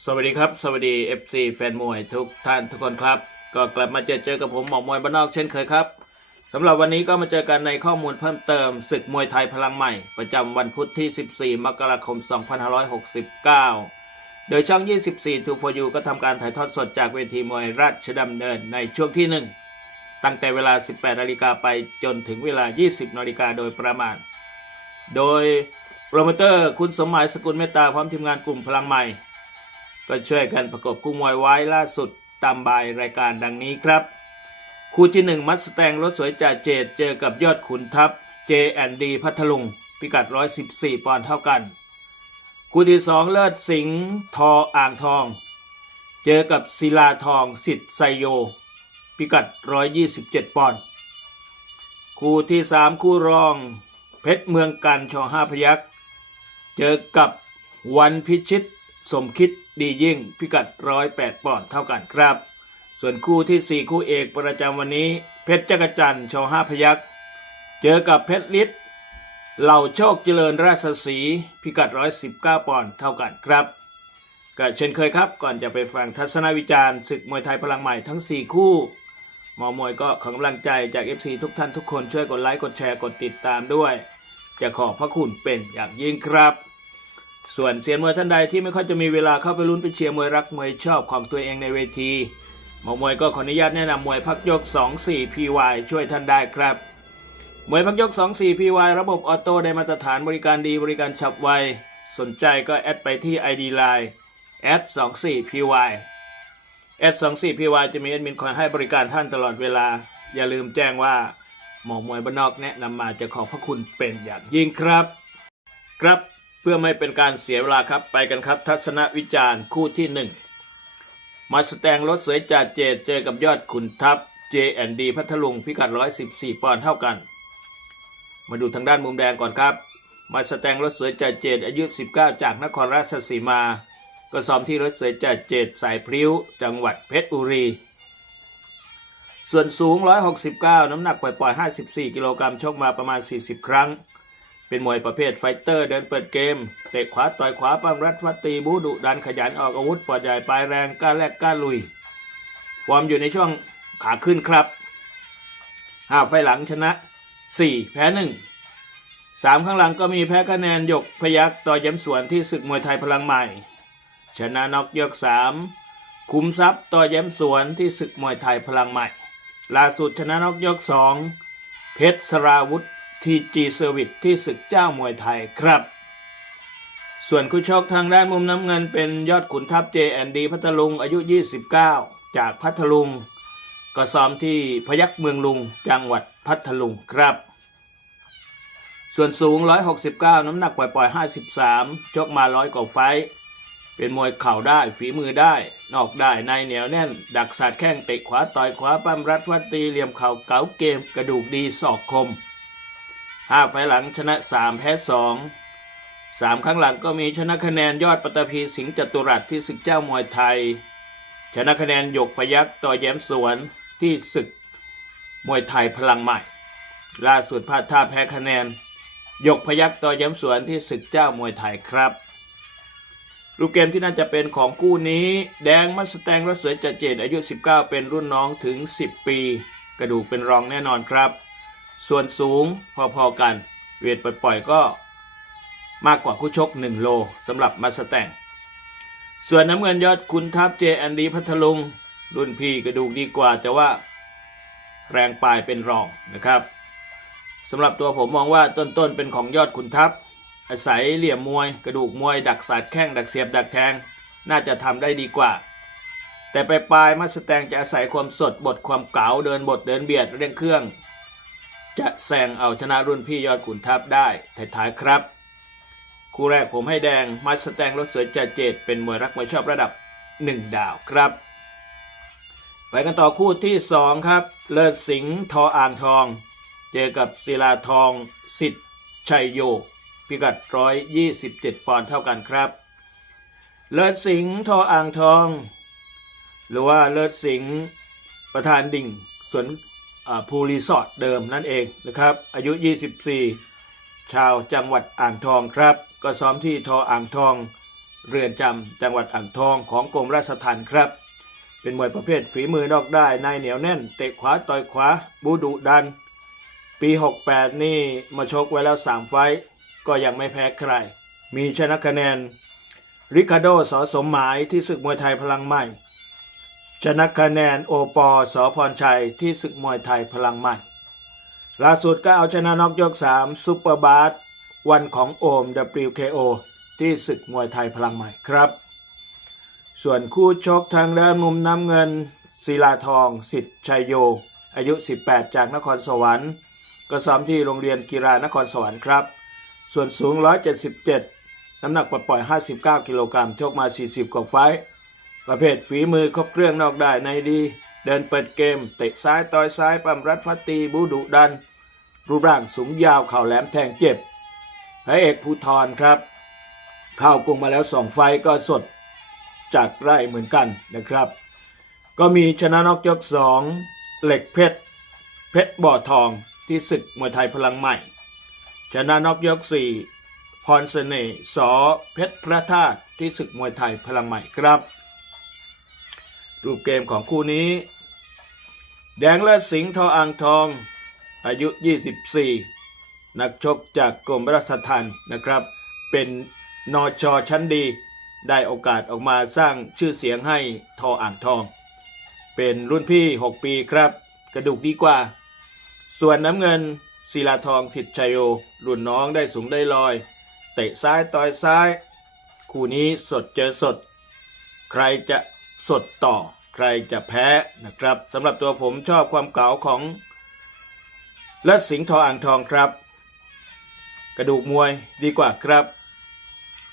สวัสดีครับ สวัสดี FC แฟนมวยทุกท่านทุกคนครับ ก็กลับมาเจอเจอกับผมหมอมวยบ้านนอกเช่นเคยครับสำหรับวันนี้ก็มาเจอกันในข้อมูลเพิ่มเติมศึกมวยไทยพลังใหม่ ประจำวันพุธที่ 14 มกราคม 2569 โดยช่อง 24 2 for you ก็ทำการถ่ายทอดสดจากเวทีมวยราชดำเนินในช่วงที่ 1 ตั้งแต่เวลา 18นาฬิกาไปจนถึงเวลา 20นาฬิกาโดยประมาณ โดยโปรโมเตอร์คุณสมหมายสกุลเมตตาพร้อมทีมงานกลุ่มพลังใหม่ ก็ช่วยกันประกบคู่มวยไว้ล่าสุดตามบายรายการดังนี้ครับ คู่ที่ 1 มัดสแตงรถสวยจ่าเจดเจอกับยอดขุนทัพ J&D พัทลุง พิกัด 114 ปอนด์เท่ากัน คู่ที่ 2 เลิศสิงห์ทออ่างทอง เจอกับศิลาทองสิทธิ์ไซโย พิกัด 127 ปอนด์คู่ที่ 3 คู่รอง เพชรเมืองกันชอห้าพยักษ์เจอกับวันพิชิต สมคิดดียิ่งพิกัด 108 ปอนด์เท่ากันครับ ส่วนคู่ที่ 4 คู่เอกประจำวันนี้ เพชรจักรจันทร์ชอห้าพยักษ์เจอกับเพชรฤทธิ์เหล่าโชคเจริญราชสีพิกัด 119 ปอนด์เท่ากันครับก็เช่นเคยครับ ก่อนจะไปฟังทัศนวิจารณ์ศึกมวยไทยพลังใหม่ทั้ง 4 คู่หมอมวยก็ขอกำลังใจจาก FC ทุกท่านทุกคนช่วยกดไลค์กดแชร์กดติดตามด้วย จะขอบพระคุณเป็นอย่างยิ่งครับ ส่วนเซียนมวยท่านใดที่ไม่ค่อยจะมีเวลาเข้าไปลุ้นไปเชียร์มวยรักมวยชอบของตัวเองในเวทีหมอมวยก็ขออนุญาตแนะนำมวยพักยก 24 PY ช่วยท่านได้ครับ มวยพักยก 24 PY ระบบออโต้ได้มาตรฐานบริการดีบริการฉับไว สนใจก็แอดไปที่ ID Line แอด24 PY แอด24 PY จะมีแอดมินคอยให้บริการท่านตลอดเวลา อย่าลืมแจ้งว่าหมอมวยบ้านนอกแนะนำมาจะขอบพระคุณเป็นอย่างยิ่งครับ ครับ เพื่อไม่เป็นการเสียเวลาครับไปกันครับ ทัศนวิจารณ์คู่ที่หนึ่งมาสแตงรถสวยจ่าเจดเจอกับยอดขุนทัพ J&D พัทลุงพิกัด 114 ปอนด์เท่ากัน มาดูทางด้านมุมแดงก่อนครับ มาสแตงรถสวยจ่าเจดอายุ 19 จากนครราชสีมา ก็ซ้อมที่รถสวยจ่าเจดสายพริ้ว จังหวัดเพชรบุรี ส่วนสูง 169 น้ำหนักปล่อยๆ54 กิโลกรัมชกมาประมาณ 40 ครั้ง เป็นมวยประเภทไฟเตอร์เดินเปิดเกม เตะขวาต่อยขวาปั้มรัดฟัดตีบูดุดันขยันออกอาวุธปอดใหญ่ปลายแรงกล้าแลกกล้าลุยฟอร์มอยู่ในช่วงขาขึ้นครับห้าไฟหลังชนะ 4 แพ้1 3 ข้างหลังก็มีแพ้คะแนนยกพยักต่อย้ำสวนที่ศึกมวยไทยพลังใหม่ ชนะน็อกยก 3 คุมทรัพย์ต่อย้ำสวนที่ศึกมวยไทยพลังใหม่ ล่าสุดชนะน็อกยก 2 เพชรสราวุธ ทีจีเซอร์วิสที่ศึกเจ้ามวยไทยครับ ส่วนคู่ชกทางด้านมุมน้ำเงินเป็นยอดขุนทัพ J&D พัทลุงอายุ 29 จากพัทลุง ก็ซ้อมที่พยัคฆ์เมืองลุงจังหวัดพัทลุงครับ ส่วนสูง 169 น้ำหนักปล่อยๆ 53 ชกมาร้อยกว่าไฟเป็นมวยเข่าได้ฝีมือได้ นอกได้ในเหนียวแน่น ดักสาดแข้งเตะขวาต่อยขวาปั้มรัดฟัดตีเหลี่ยมเข่าเก๋าเกม กระดูกดีศอกคม ห้าไฟหลังชนะ3แพ้2 3ครั้งหลังก็มีชนะคะแนนยอดปัตตภีสิงห์จตุรัสที่ศึกเจ้ามวยไทย ชนะคะแนนหยกพยักต่อแย้มสวนที่ศึกมวยไทยพลังใหม่ ล่าสุดพลาดท่าแพ้คะแนนหยกพยักต่อแย้มสวนที่ศึกเจ้ามวยไทยครับรูปเกมที่น่าจะเป็นของกู้นี้ แดงมัสแตงรถสวยจัดเจดอายุ 19 เป็นรุ่นน้องถึง 10 ปี กระดูกเป็นรองแน่นอนครับ ส่วนสูงพอๆกัน เวทปล่อยๆก็มากกว่าคู่ชก 1 โลสำหรับมัสแตงส่วนน้ำเงินยอดคุณทัพเจแอนดีพัทลุง รุ่นพี่กระดูกดีกว่าแต่ว่าแรงปลายเป็นรองนะครับสำหรับตัวผมมองว่าต้นๆเป็นของยอดขุนทัพ อาศัยเหลี่ยมมวย กระดูกมวย ดักสาดแข้งดักเสียบดักแทง น่าจะทำได้ดีกว่า แต่ไปปลายมัสแตงจะอาศัยความสดบทความเก๋าเดินบทเดินเบียดเร่งเครื่อง จะแซงเอาชนะรุ่นพี่ยอดขุนทัพได้ท้ายๆครับ คู่แรกผมให้แดงมัสแตงรถเสวยจัดเจดเป็นมวยรักมวยชอบระดับ 1 ดาวครับ ไปกันต่อคู่ที่ 2 ครับ เลิศสิงห์ทออ่างทอง เจอกับศิลาทองสิทธิ์ชัยโยพิกัด 127 ปอนด์เท่ากันครับ เลิศสิงห์ทออ่างทอง หรือว่าเลิศสิงห์ประธานดิ่งสวน ภูรีสอร์ทเดิมนั่นเองนะครับ อายุ 24 ชาวจังหวัดอ่างทองครับ ก็ซ้อมที่ทออ่างทอง เรือนจำจังหวัดอ่างทองของกรมราชทัณฑ์ครับ เป็นมวยประเภทฝีมือนอกได้ในเหนียวแน่น เตะขวาต่อยขวา บูดุดัน ปี 68 นี่มาชกไว้แล้ว 3 ไฟก็ยังไม่แพ้ใคร มีชนะคะแนนริคาโดสอสมหมายที่ศึกมวยไทยพลังใหม่ ชนะคะแนนโอปอสอพรชัยที่ศึกมวยไทยพลังใหม่ ล่าสุดก็เอาชนะนอกยก 3 ซุปเปอร์บาสวันของโอม WKO ที่ศึกมวยไทยพลังใหม่ครับ ส่วนคู่ชกทางด้านมุมน้ำเงินศิลาทองสิทธิ์ชัยโย อายุ 18 จากนครสวรรค์ ก็ซ้อมที่โรงเรียนกีฬานครสวรรค์ครับ ส่วนสูง 177 น้ำหนักปล่อย 59 กิโลกรัมชกมา 40 กว่าไฟ ประเภทฝีมือครบเครื่องนอกได้ในดี เดินเปิดเกมเตะซ้ายต่อยซ้ายปั้มรัดฟัดตีบูดุดัน รูปร่างสูงยาวเข่าแหลมแทงเจ็บพระเอกภูทรครับ เข้ากรุงมาแล้วสองไฟก็สดจากไร่เหมือนกันนะครับ ก็มีชนะนอกยกสองเหล็กเพชร เพชรบ่อทองที่ศึกมวยไทยพลังใหม่ ชนะนอกยกสี่พรเสน่ห์สอเพชรพระธาตุที่ศึกมวยไทยพลังใหม่ครับ รูปเกมของคู่นี้ แดงเลิศสิงห์ทออ่างทอง อายุ 24 นักชกจากกรมราชทัณฑ์นะครับ เป็นนอชอชั้นดี ได้โอกาสออกมาสร้างชื่อเสียงให้ทออ่างทอง เป็นรุ่นพี่ 6 ปีครับ กระดูกดีกว่า ส่วนน้ำเงินศิลาทองสิทธิชัยโย รุ่นน้องได้สูงได้ลอย เตะซ้ายต่อยซ้าย คู่นี้สดเจอสด ใครจะ สดต่อใครจะแพ้นะครับสำหรับตัวผมชอบความเก๋าของเลิศสิงห์ทออ่างทองครับ กระดูกมวยดีกว่าครับ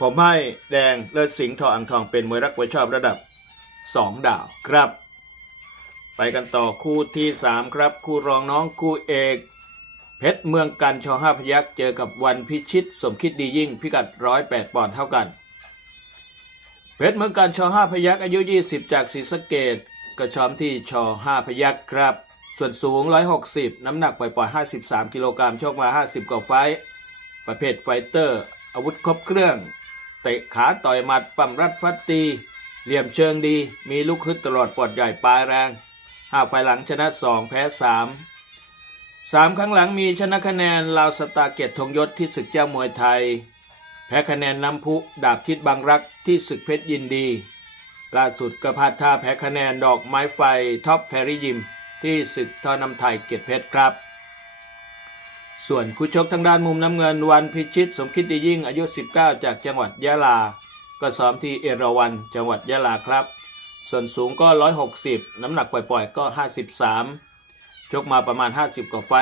ผมให้แดงเลิศสิงห์ทออ่างทองเป็นมวยรักมวยชอบระดับ 2 ดาวครับ ไปกันต่อคู่ที่ 3 ครับ คู่รองน้องคู่เอก เพชรเมืองกันชอห้าพยักเจอกับวันพิชิต สมคิดดียิ่งพิกัด108ปอนด์เท่ากัน เพชรเมืองกันชอห้าพยักอายุ 20 จากศรีสะเกดก็ช้อมที่ชอห้าพยักครับ ส่วนสูง 160 น้ำหนักปล่อยๆ53 กิโลกรัมชกมา 50กว่าไฟต์ประเภทไฟเตอร์ อาวุธครบเครื่อง เตะขาต่อยหมัดปั้มรัดฟัดตี เหลี่ยมเชิงดี มีลูกฮึดตลอดปอดใหญ่ปลายแรงห้าไฟหลังชนะ 2 แพ้ 3สามครั้งหลังมีชนะคะแนนลาวสตาเกียรติธงยศที่ศึกเจ้ามวยไทย พ้คะแนนน้ำพุดาบทิศบางรักที่ศึกเพชรยินดี ล่าสุดกระพาดท่าแพ้คะแนนดอกไม้ไฟท็อปแฟรี่ยิม ที่ศึกท่อนำไทยเกียรติเพชรครับ ส่วนคู่ชกทางด้านมุมน้ำเงินวันพิชิต สมคิดดียิ่งอายุ 19 จากจังหวัดยะลา ก็ซ้อมที่เอราวัน จังหวัดยะลาครับ ส่วนสูงก็ 160 น้ำหนักปล่อยๆ ก็ 53 ชกมาประมาณ 50 กว่าไฟ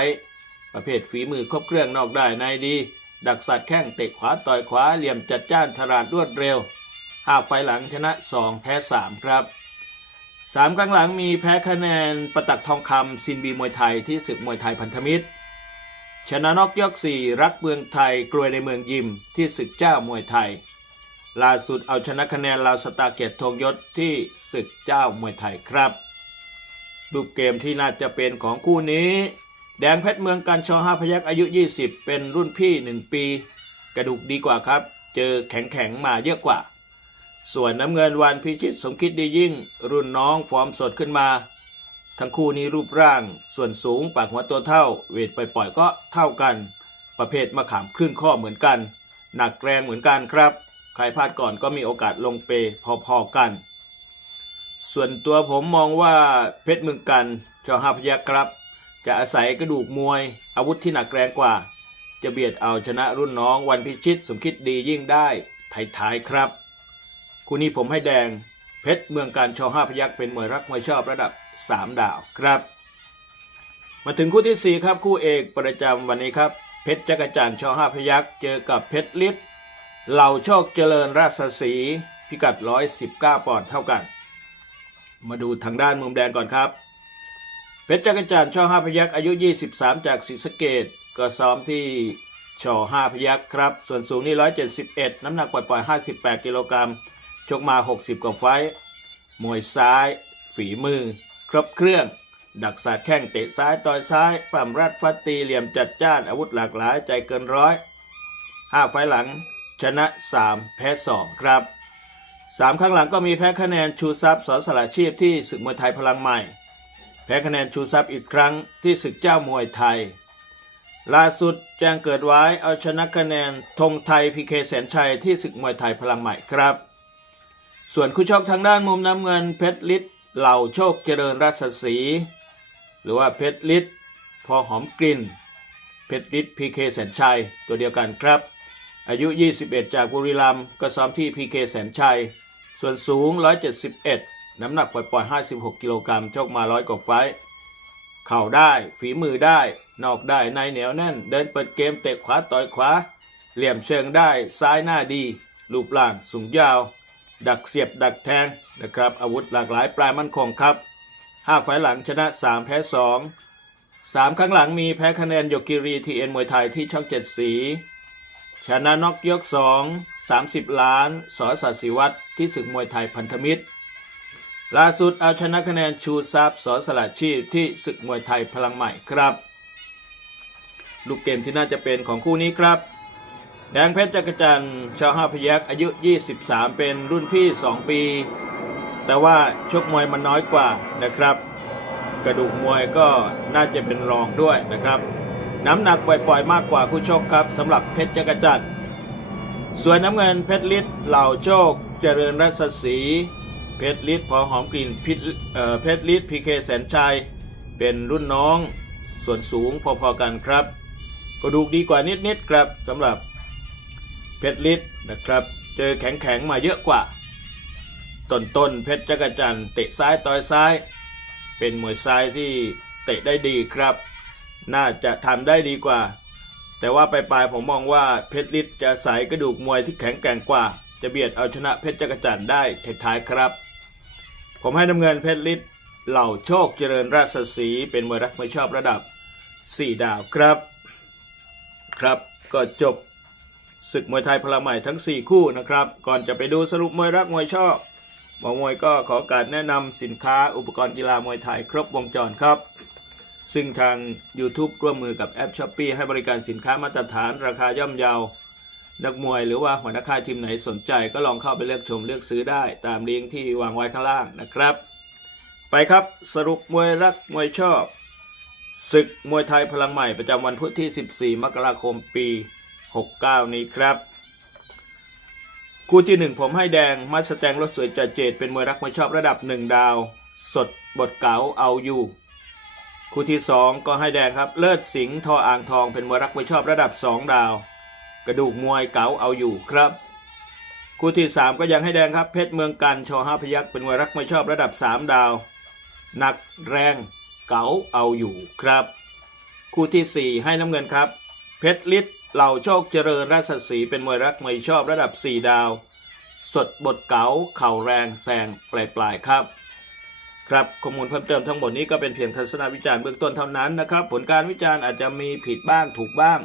ประเภทฝีมือครบเครื่องนอกได้ในดี ดักสัตว์แข้งเตะขวาต่อยขวาเหลี่ยมจัดจ้านฉลาดรวดเร็วห้าไฟหลังชนะ 2 แพ้ 3 ครับสามครั้งหลังมีแพ้คะแนนประตักทองคำซินบีมวยไทยที่ศึกมวยไทยพันธมิตร ชนะนอกยก 4 รักเมืองไทยกลวยในเมืองยิมที่ศึกเจ้ามวยไทย ล่าสุดเอาชนะคะแนนลาวสตาเกตทองยศที่ศึกเจ้ามวยไทยครับ ดูเกมที่น่าจะเป็นของคู่นี้ แดงเพชรเมืองกันชอห้าพยักอายุ 20 เป็นรุ่นพี่ 1 ปี กระดูกดีกว่าครับ เจอแข็งแข็งมาเยอะกว่า ส่วนน้ำเงินวันพิชิตสมคิดดียิ่ง รุ่นน้องฟอร์มสดขึ้นมา ทั้งคู่นี้รูปร่าง ส่วนสูงปากหัวตัวเท่า เวทปล่อยๆก็เท่ากัน ประเภทมะขามครึ่งข้อเหมือนกัน หนักแรงเหมือนกันครับ ใครพลาดก่อนก็มีโอกาสลงเปพอๆกัน ส่วนตัวผมมองว่าเพชรเมืองกันจอห้าพยักครับ จะอาศัยกระดูกมวย อาวุธที่หนักแรงกว่า จะเบียดเอาชนะรุ่นน้องวันพิชิตสมคิดดียิ่งได้ท้ายๆครับ คู่นี้ผมให้แดง เพชรเมืองการชอห้าพยักเป็นมวยรักมวยชอบระดับ 3 ดาวครับ มาถึงคู่ที่ 4 ครับคู่เอกประจำวันนี้ครับ เพชรจักรจันทร์ชอห้าพยักเจอกับเพชรฤทธิ์เหล่าโชคเจริญราชสีพิกัด 119 ปอนด์เท่ากัน มาดูทางด้านมุมแดงก่อนครับ เพชรจักรจันทร์ช่อห้าพยักอายุ 23 จากศรีสะเกดก็ซ้อมที่ช่อห้าพยักครับ ส่วนสูงนี่ 171 น้ำหนักปล่อยๆ58 กิโลกรัมชกมา 60 กว่าไฟต์มวยซ้าย ฝีมือ ครบเครื่อง ดักสาดแข้งเตะซ้ายต่อยซ้ายปั้มรัดฟัดตีเหลี่ยมจัดจ้านอาวุธหลากหลายใจเกินร้อยห้าไฟต์หลัง ชนะ 3 แพ้ 2 ครับสามครั้งหลังก็มีแพ้คะแนนชูทรัพย์สอนสละชีพที่ศึกมวยไทยพลังใหม่ พ้คะแนนชูทรัพย์อีกครั้งที่ศึกเจ้ามวยไทย ล่าสุดแจ้งเกิดไว้เอาชนะคะแนนธงไทยพีเคแสนชัยที่ศึกมวยไทยพลังใหม่ครับ ส่วนคู่ชกทางด้านมุมน้ำเงินเพชรฤทธิ์เหล่าโชคเจริญรัศสี หรือว่าเพชรฤทธิ์พอหอมกลิ่น เพชรฤทธิ์พีเคแสนชัยตัวเดียวกันครับ อายุ 21 จากบุรีรัมย์ก็ซ้อมที่พีเคแสนชัย ส่วนสูง 171 น้ำหนักปล่อยๆ56 กิโลกรัมชกมาร้อยกว่าไฟต์เข่าได้ ฝีมือได้ นอกได้ ในเหนียวแน่น เดินเปิดเกมเตะขวาต่อยขวา เหลี่ยมเชิงได้ ซ้ายหน้าดี รูปร่างสูงยาว ดักเสียบดักแทงนะครับ อาวุธหลากหลายปลายมั่นคงครับ 5 ไฟล์หลังชนะ 3 แพ้ 2 3 ครั้งหลังมีแพ้คะแนนโยกิรีทีเอ็นมวยไทยที่ช่องเจ็ดสี ชนะน็อกยก 2 30 ล้าน สอสัสิวัตรที่ศึกมวยไทยพันธมิตร ล่าสุดเอาชนะคะแนนชูทรัพย์สอสละชีพที่ศึกมวยไทยพลังใหม่ครับ ลูกเกมที่น่าจะเป็นของคู่นี้ครับ แดงเพชรจักรจันทร์ชาวห้าพยักอายุ 23 เป็นรุ่นพี่ 2 ปี แต่ว่าชกมวยมันน้อยกว่านะครับ กระดูกมวยก็น่าจะเป็นรองด้วยนะครับ น้ำหนักปล่อยๆมากกว่าคู่ชกครับสำหรับเพชรจักรจันทร์ส่วนน้ำเงินเพชรฤทธิ์เหล่าโชค เจริญรัศสี เพชรฤทธิ์พอหอมกลิ่นพิษเอ่อเพชรฤทธิ์พีเคแสนชัยเป็นรุ่นน้องส่วนสูงพอๆกันครับ กระดูกดีกว่านิดๆครับสำหรับเพชรฤทธิ์นะครับ เจอแข็งๆมาเยอะกว่าต้นต้นๆเพชรจักรจันเตะซ้ายต่อยซ้าย เป็นมวยซ้ายที่เตะได้ดีครับ น่าจะทำได้ดีกว่า แต่ว่าปลายๆผมมองว่าเพชรฤทธิ์จะใส่กระดูกมวยที่แข็งแกร่งกว่า จะเบียดเอาชนะเพชรจักรจันได้ท้ายๆครับ ผมให้น้ำเงินเพชรฤทธิ์เหล่าโชคเจริญราชสีเป็นมวยรักมวยชอบระดับ 4 ดาวครับ ครับก็จบศึกมวยไทยพลังใหม่ทั้ง 4 คู่นะครับ ก่อนจะไปดูสรุปมวยรักมวยชอบหมอมวยก็ขอการแนะนำสินค้าอุปกรณ์กีฬามวยไทยครบวงจรครับ ซึ่งทาง YouTube ร่วมมือกับแอป s h อ p e e ให้บริการสินค้ามาตรฐานราคาย่อมเยา นักมวยหรือว่าหัวหน้าค่ายทีมไหนสนใจก็ลองเข้าไปเลือกชมเลือกซื้อได้ตามลิงก์ที่วางไว้ข้างล่างนะครับ ไปครับสรุปมวยรักมวยชอบศึกมวยไทยพลังใหม่ประจำวันพุธที่ 14 มกราคมปี 69 นี้ครับ คู่ที่หนึ่งผมให้แดงมัสแตงรถสวยจัดเจดเป็นมวยรักมวยชอบระดับหนึ่งดาว สดบทเก๋าเอาอยู่ คู่ที่สองก็ให้แดงครับ เลิศสิงห์ทออ่างทองเป็นมวยรักมวยชอบระดับสองดาว กระดูกมวยเก๋าเอาอยู่ครับคู่ที่สามก็ยังให้แดงครับเพชรเมืองกันชอห้าพยักเป็นมวยรักไมวยชอบระดับสามดาว หนักแรงเก๋าเอาอยู่ครับ คู่ที่สี่ให้น้ำเงินครับ เพชรฤทธิ์เหล่าโชคเจริญราชสีเป็นมวยรักไมวยชอบระดับ 4 ดาว สดบทเก๋าเข่าแรงแซงปลายปลายๆครับ ครับข้อมูลเพิ่มเติมทั้งหมดนี้ก็เป็นเพียงทัศนวิจารณ์เบื้องต้นเท่านั้นนะครับผลการวิจารณ์อาจจะมีผิดบ้างถูกบ้าง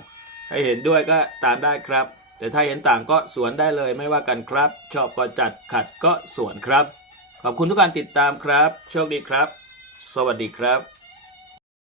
ให้เห็นด้วยก็ตามได้ครับ แต่ถ้าเห็นต่างก็สวนได้เลยไม่ว่ากันครับ ชอบก็จัดขัดก็สวนครับ ขอบคุณทุกการติดตามครับ โชคดีครับ สวัสดีครับ